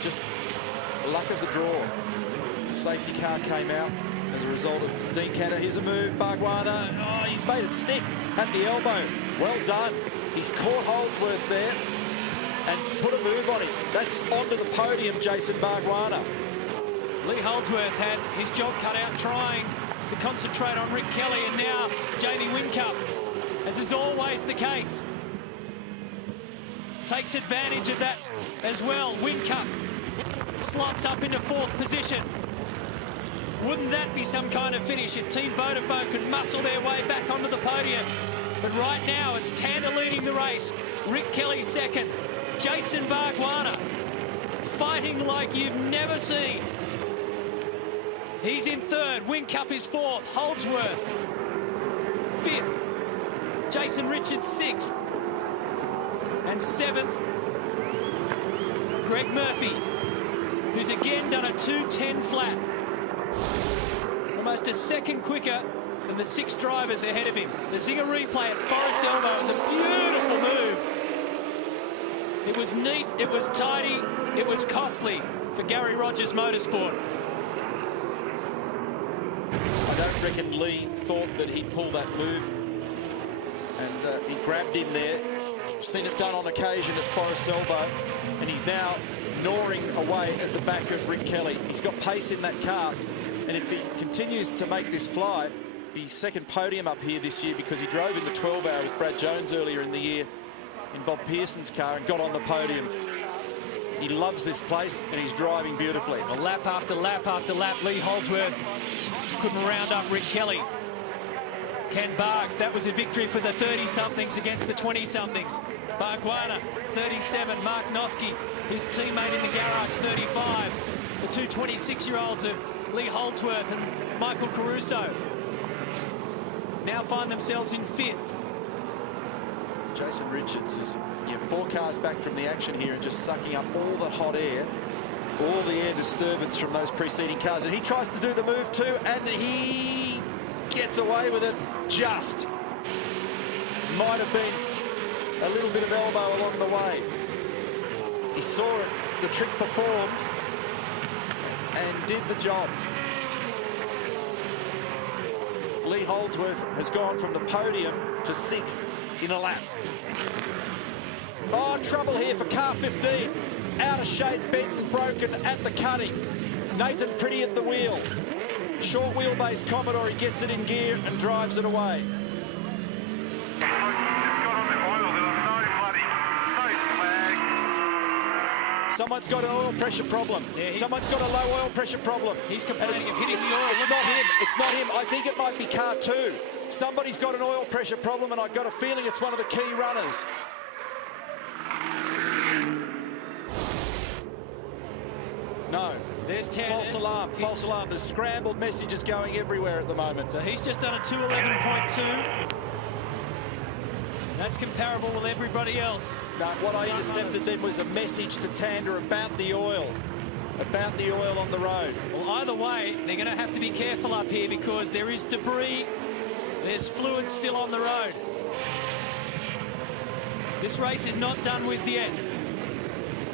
just luck of the draw. The safety car came out as a result of Dean Cantor. Here's a move, Bargwanna. Oh, he's made it stick at the elbow. Well done. He's caught Holdsworth there and put a move on him. That's onto the podium, Jason Bargwanna. Lee Holdsworth had his job cut out trying to concentrate on Rick Kelly, and now Jamie Whincup, as is always the case, takes advantage of that as well. Whincup slots up into 4th position. Wouldn't that be some kind of finish if Team Vodafone could muscle their way back onto the podium? But right now, it's Tander leading the race. Rick Kelly 2nd. Jason Bargwanna fighting like you've never seen. He's in 3rd. Whincup is 4th. Holdsworth 5th. Jason Richards 6th. And 7th, Greg Murphy, who's again done a 2:10 flat. Almost a second quicker than the 6 drivers ahead of him. The Zinger replay at Forest Elbow is a beautiful move. It was neat, it was tidy, it was costly for Gary Rogers Motorsport. I don't reckon Lee thought that he'd pull that move, and he grabbed him there. Seen it done on occasion at Forest Elbow, and he's now gnawing away at the back of Rick Kelly. He's got pace in that car, and if he continues to make this fly, be 2nd podium up here this year, because he drove in the 12-hour with Brad Jones earlier in the year in Bob Pearson's car and got on the podium. He loves this place, and he's driving beautifully. Well, lap after lap after lap, Lee Holdsworth couldn't round up Rick Kelly. Ken Bargs, that was a victory for the 30-somethings against the 20-somethings. Bargwanna, 37. Mark Noski, his teammate in the garage, 35. The 2 26-year-olds of Lee Holdsworth and Michael Caruso now find themselves in 5th. Jason Richards is 4 cars back from the action here and just sucking up all the hot air, all the air disturbance from those preceding cars. And he tries to do the move too, and he gets away with it just. Might have been a little bit of elbow along the way. He saw it, the trick performed, and did the job. Lee Holdsworth has gone from the podium to 6th in a lap. Oh, trouble here for car 15. Out of shape, bent and broken at the cutting. Nathan Pretty at the wheel. Short wheelbase Commodore, he gets it in gear and drives it away. Someone's got an oil pressure problem. Yeah, someone's got a low oil pressure problem. He's complaining of hitting the oil. It's not him. It's not him. I think it might be car 2. Somebody's got an oil pressure problem, and I've got a feeling it's one of the key runners. No. There's Tander. False alarm, false alarm. There's scrambled messages going everywhere at the moment. So he's just done a 2:11.2. That's comparable with everybody else. No, what I intercepted then was a message to Tander about the oil on the road. Well, either way, they're going to have to be careful up here because there is debris. There's fluid still on the road. This race is not done with yet.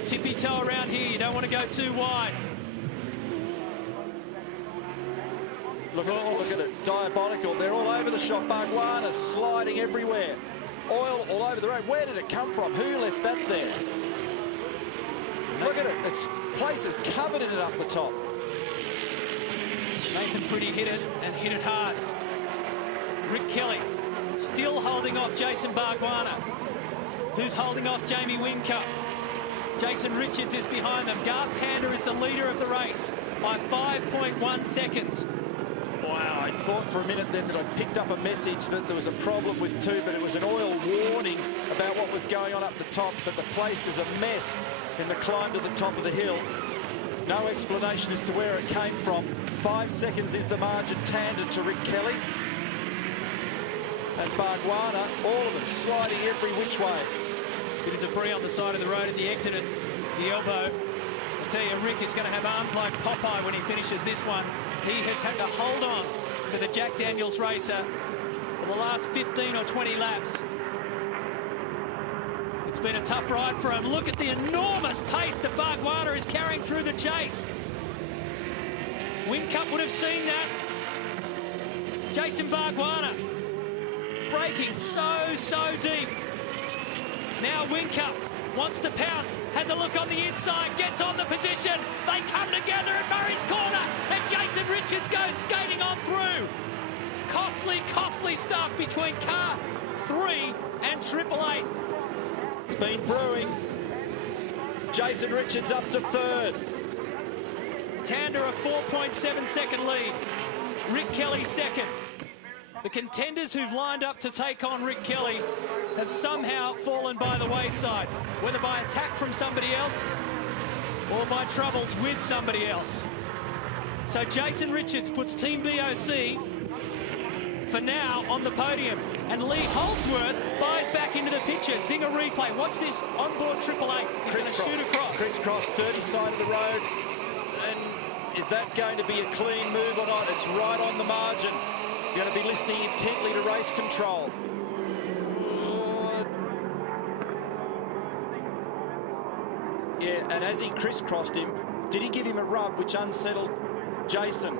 Tippy toe around here. You don't want to go too wide. Look at it. Diabolical. They're all over the shop. Bargwanna sliding everywhere. Oil all over the road. Where did it come from? Who left that there? Look at it. It's places covered in it up the top. Nathan Pretty hit it and hit it hard. Rick Kelly still holding off Jason Bargwanna, who's holding off Jamie Whincup. Jason Richards is behind them. Garth Tander is the leader of the race by 5.1 seconds. Wow, I thought for a minute then that I'd picked up a message that there was a problem with 2, but it was an oil warning about what was going on up the top. But the place is a mess in the climb to the top of the hill. No explanation as to where it came from. 5 seconds is the margin. Tander to Rick Kelly. And Bargwanna, all of them sliding every which way. Bit of debris on the side of the road at the exit at the elbow. I'll tell you, Rick is going to have arms like Popeye when he finishes this one. He has had to hold on to the Jack Daniels racer for the last 15 or 20 laps. It's been a tough ride for him. Look at the enormous pace that Bargwanna is carrying through the chase. Whincup would have seen that. Jason Bargwanna braking so deep. Now Whincup wants to pounce, has a look on the inside, gets on the position. They come together at Murray's corner, and Jason Richards goes skating on through. Costly stuff between car 3 and 888. It's been brewing. Jason Richards up to 3rd. Tander a 4.7 second lead. Rick Kelly 2nd. The contenders who've lined up to take on Rick Kelly have somehow fallen by the wayside, whether by attack from somebody else or by troubles with somebody else. So Jason Richards puts Team BOC for now on the podium, and Lee Holdsworth buys back into the picture. Zinger replay. Watch this onboard 888. He's going to shoot across. Crisscross, dirty side of the road. And is that going to be a clean move or not? It's right on the margin. You're going to be listening intently to race control. Yeah, and as he crisscrossed him, did he give him a rub which unsettled Jason?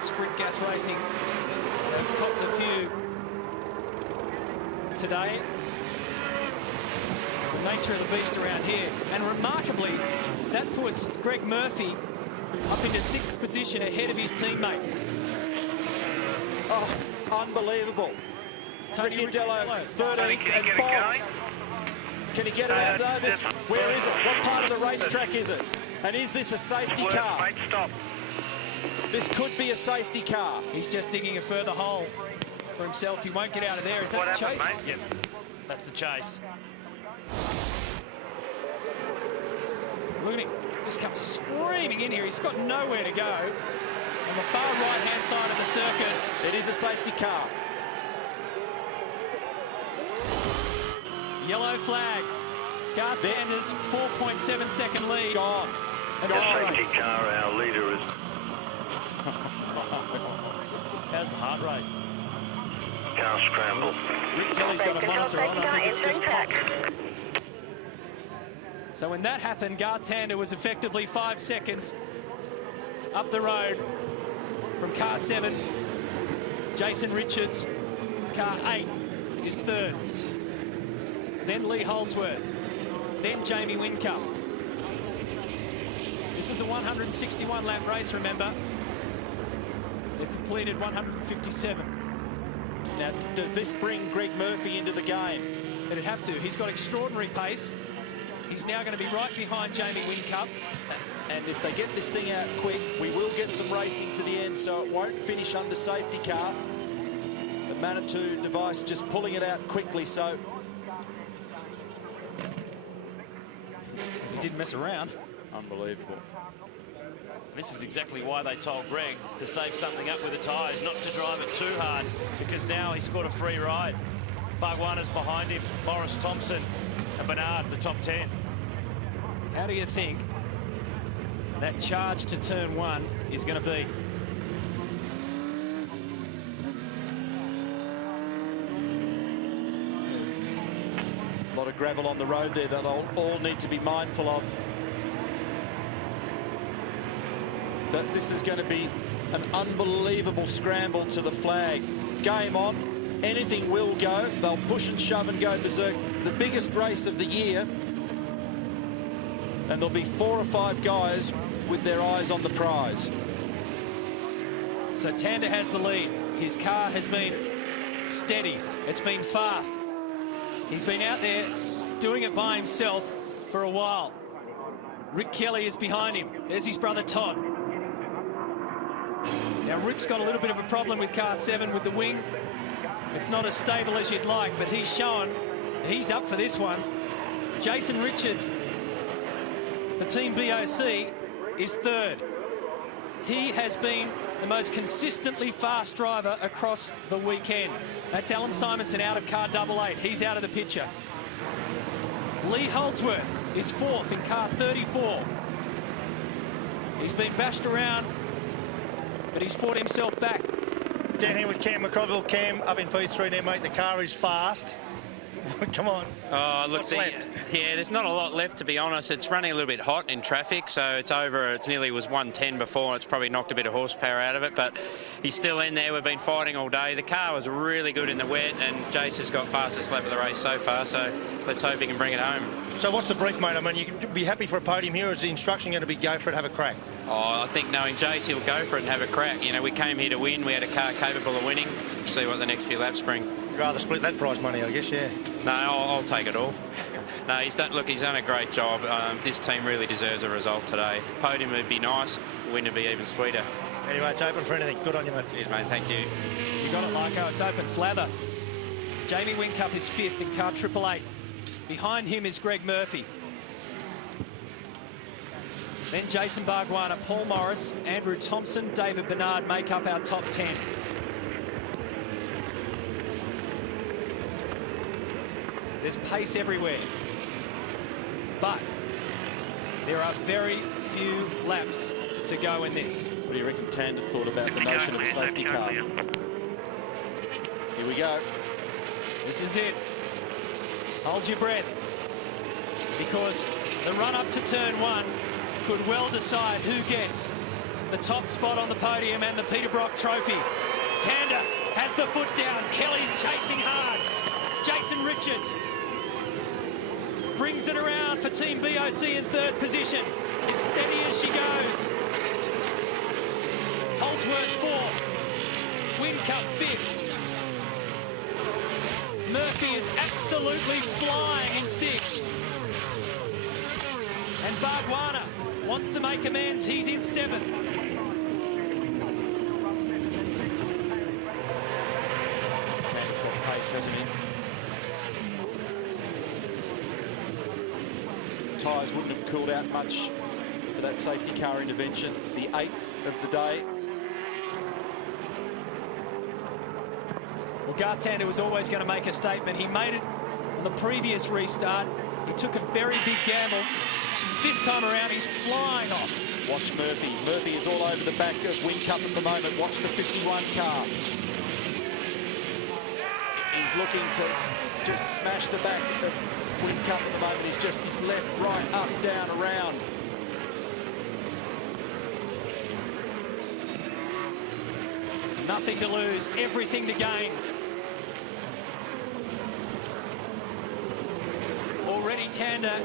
Sprint gas racing have copped a few today. It's the nature of the beast around here. And remarkably, that puts Greg Murphy up into 6th position ahead of his teammate. Oh, unbelievable. Tony Ricciardello, 13th, and bombed. Can he get it out of this? Where is it? What part of the racetrack is it? And is this a safety car? Mate, stop. This could be a safety car. He's just digging a further hole for himself. He won't get out of there. Is that the chase? Mate? Yep, that's the chase. Look at him. Just comes screaming in here. He's got nowhere to go. On the far right-hand side of the circuit. It is a safety car. Yellow flag. Garth Anders 4.7 second lead. Gone. The safety car, our leader is... How's the heart rate? Car scramble. Rick Kelly's got a monitor on. I think it's just popped. So when that happened, Garth Tander was effectively 5 seconds up the road from car 7. Jason Richards, car 8, is 3rd. Then Lee Holdsworth. Then Jamie Whincup. This is a 161-lap race, remember. They've completed 157. Now, does this bring Greg Murphy into the game? It'd have to. He's got extraordinary pace. He's now going to be right behind Jamie Whincup. And if they get this thing out quick, we will get some racing to the end, so it won't finish under safety car. The Manitou device just pulling it out quickly, so... He didn't mess around. Unbelievable. This is exactly why they told Greg to save something up with the tyres, not to drive it too hard, because now he's got a free ride. Bargwanna's behind him, Morris Thompson and Bernard, the top 10. How do you think that charge to turn 1 is going to be? A lot of gravel on the road there that all need to be mindful of. That this is going to be an unbelievable scramble to the flag. Game on. Anything will go. They'll push and shove and go berserk for the biggest race of the year. And there'll be 4 or 5 guys with their eyes on the prize. So Tander has the lead. His car has been steady. It's been fast. He's been out there doing it by himself for a while. Rick Kelly is behind him. There's his brother Todd. Now Rick's got a little bit of a problem with car 7 with the wing. It's not as stable as you'd like, but he's shown he's up for this one. Jason Richards for Team BOC is 3rd. He has been the most consistently fast driver across the weekend. That's Alan Simonson out of car 88. He's out of the picture. Lee Holdsworth is 4th in car 34. He's been bashed around, but he's fought himself back Down here with Cam McCoville. Cam, up in P3 there, mate. The car is fast. Come on. Oh, look, What's left? Yeah, there's not a lot left, to be honest. It's running a little bit hot in traffic, so it's over. It nearly was 110 before. It's probably knocked a bit of horsepower out of it, but he's still in there. We've been fighting all day. The car was really good in the wet, and Jace has got fastest lap of the race so far, so let's hope he can bring it home. So what's the brief, mate? I mean, you could be happy for a podium here, or is the instruction going to be go for it, have a crack? Oh, I think knowing Jace, he'll go for it and have a crack. You know, we came here to win. We had a car capable of winning. See what the next few laps bring. You'd rather split that prize money, I guess, yeah. No, I'll take it all. No, he's done a great job. This team really deserves a result today. Podium would be nice, win would be even sweeter. Anyway, it's open for anything. Good on you, mate. Cheers, mate. Thank you. You got it, Lyco. It's open. Slather. Jamie Whincup is 5th in car 888. Behind him is Greg Murphy. Then Jason Bargwanna, Paul Morris, Andrew Thompson, David Bernard make up our top 10. There's pace everywhere. But there are very few laps to go in this. What do you reckon Tander thought about the notion of a safety car? Here we go. This is it. Hold your breath. Because the run up to turn 1 could well decide who gets the top spot on the podium and the Peter Brock trophy. Tander has the foot down. Kelly's chasing hard. Jason Richards brings it around for Team BOC in 3rd position. It's steady as she goes. Holdsworth 4th. Whincup 5th. Murphy is absolutely flying in 6th. And Bargwanna wants to make amends. He's in 7th. Tander's got pace, hasn't he? Tyres wouldn't have cooled out much for that safety car intervention. The 8th of the day. Well, Tander was always going to make a statement. He made it on the previous restart. He took a very big gamble. This time around, he's flying off. Watch Murphy. Murphy is all over the back of Whincup at the moment. Watch the 51 car. He's looking to just smash the back of Whincup at the moment. He's left, right, up, down, around. Nothing to lose, everything to gain. Already Tander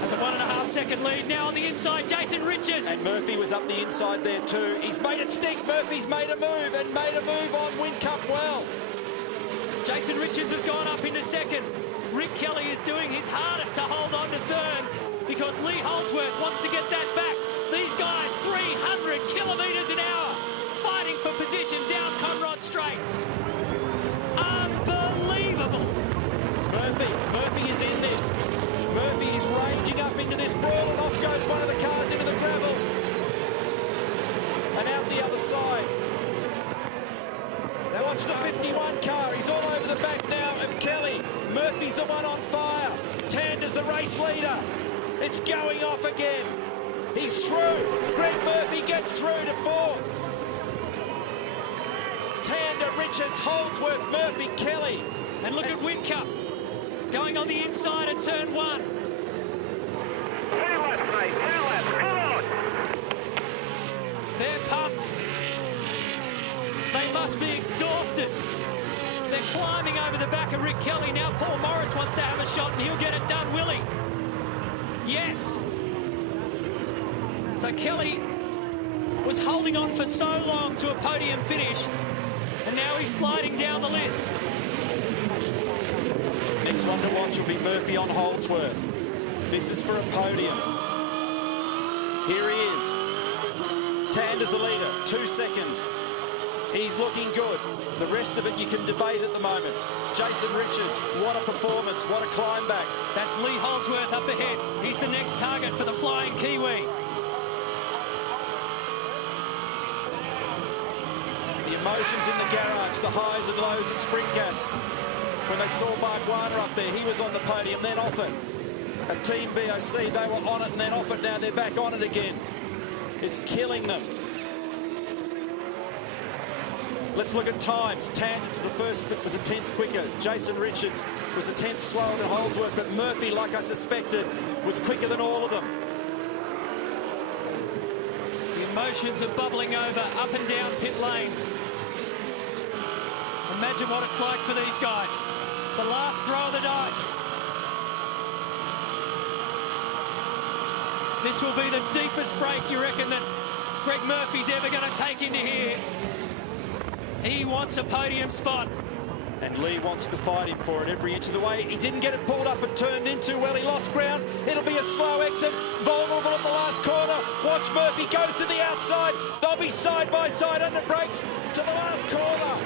has a 1.5 second lead. Now on the inside, Jason Richards. And Murphy was up the inside there too. He's made it stick. Murphy's made a move and made a move on Whincup well. Jason Richards has gone up into 2nd. Rick Kelly is doing his hardest to hold on to 3rd because Lee Holdsworth wants to get that back. These guys, 300 kilometres an hour, fighting for position down Conrod Straight. Unbelievable. Murphy is in this. Murphy is raging up into this brawl, and off goes one of the cars into the gravel. And out the other side. Watch the 51 car. He's all over the back now of Kelly. Murphy's the one on fire. Tander's the race leader. It's going off again. He's through. Greg Murphy gets through to 4th. Tander, Richards, Holdsworth, Murphy, Kelly. And look at Whincup going on the inside of turn 1. 2 laps, mate. 2 laps. Come on. They're pumped. They must be exhausted. They're climbing over the back of Rick Kelly. Now Paul Morris wants to have a shot and he'll get it done, will he? Yes. So Kelly was holding on for so long to a podium finish, and now he's sliding down the list. Next one to watch will be Murphy on Holdsworth. This is for a podium. Here he is. Tander's the leader, 2 seconds. He's looking good. The rest of it you can debate at the moment. Jason Richards, what a performance, what a climb back. That's Lee Holdsworth up ahead. He's the next target for the Flying Kiwi. The emotions in the garage, the highs and lows of Sprint Gas. When they saw Bargwanna up there, he was on the podium, then off it. At Team BOC, they were on it and then off it. Now they're back on it again. It's killing them. Let's look at times. Tander was the first, was a 10th quicker. Jason Richards was a 10th slower than Holdsworth, but Murphy, like I suspected, was quicker than all of them. The emotions are bubbling over up and down pit lane. Imagine what it's like for these guys. The last throw of the dice. This will be the deepest break, you reckon, that Greg Murphy's ever going to take into here. He wants a podium spot. And Lee wants to fight him for it every inch of the way. He didn't get it pulled up and turned into well. He lost ground. It'll be a slow exit. Vulnerable at the last corner. Watch Murphy goes to the outside. They'll be side by side under brakes to the last corner.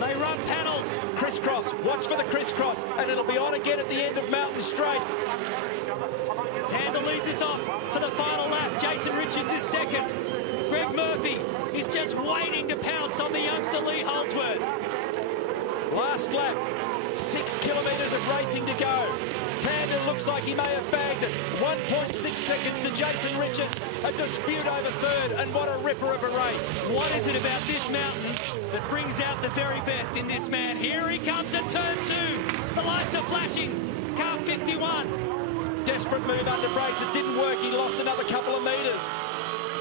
They run panels. Crisscross. Watch for the crisscross. And it'll be on again at the end of Mountain Straight. Tander leads us off for the final lap. Jason Richards is second. Greg Murphy is just waiting to pounce on the youngster Lee Holdsworth. Last lap, 6 kilometres of racing to go. Tander looks like he may have bagged it. 1.6 seconds to Jason Richards. A dispute over third, and what a ripper of a race. What is it about this mountain that brings out the very best in this man? Here he comes at turn 2. The lights are flashing. Car 51. Desperate move under brakes. It didn't work. He lost another couple of metres.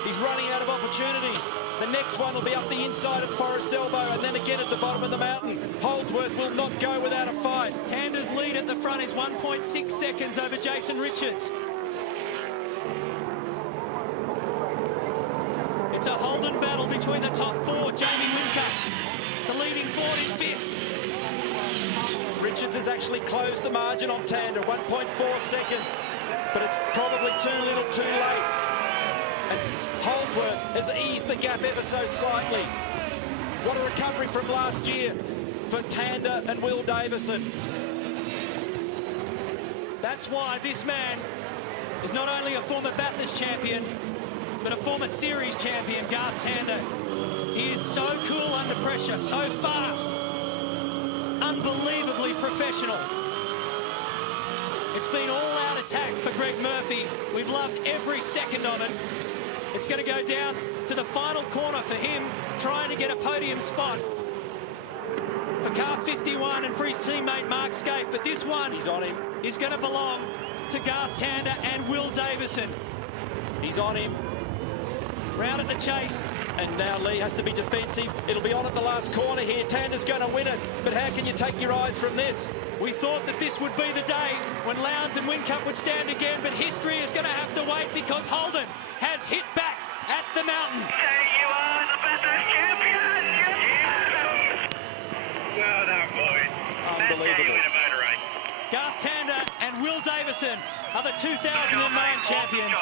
He's running out of opportunities. The next one will be up the inside of Forest Elbow and then again at the bottom of the mountain. Holdsworth will not go without a fight. Tander's lead at the front is 1.6 seconds over Jason Richards. It's a Holden battle between the top 4. Jamie Whincup, the leading Ford in 5th. Richards has actually closed the margin on Tander, 1.4 seconds. But it's probably too little too late. And Holdsworth has eased the gap ever so slightly. What a recovery from last year for Tander and Will Davison. That's why this man is not only a former Bathurst champion, but a former series champion, Garth Tander. He is so cool under pressure, so fast, unbelievably professional. It's been all-out attack for Greg Murphy. We've loved every second of it. It's going to go down to the final corner for him, trying to get a podium spot for car 51 and for his teammate Mark Scaife. But this one He's on him. Is going to belong to Garth Tander and Will Davison. He's on him. Round at the chase. And now Lee has to be defensive. It'll be on at the last corner here. Tander's going to win it. But how can you take your eyes from this? We thought that this would be the day when Lowndes and Whincup would stand again, but history is going to have to wait because Holden has hit back at the mountain. There you are, the Bathurst champion! Yes! Well done, boys. Unbelievable. That's how you win a motor race. Garth Tander and Will Davison are the 2009 champions.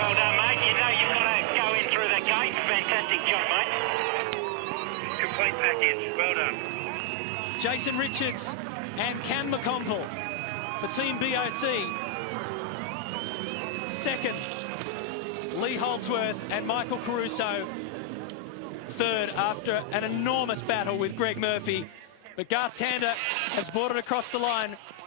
Well done, mate. You know you've got to go in through the gate. Fantastic job, mate. Complete package. Well done. Jason Richards and Cam McConville for Team BOC. Second, Lee Holdsworth and Michael Caruso. Third, after an enormous battle with Greg Murphy. But Garth Tander has brought it across the line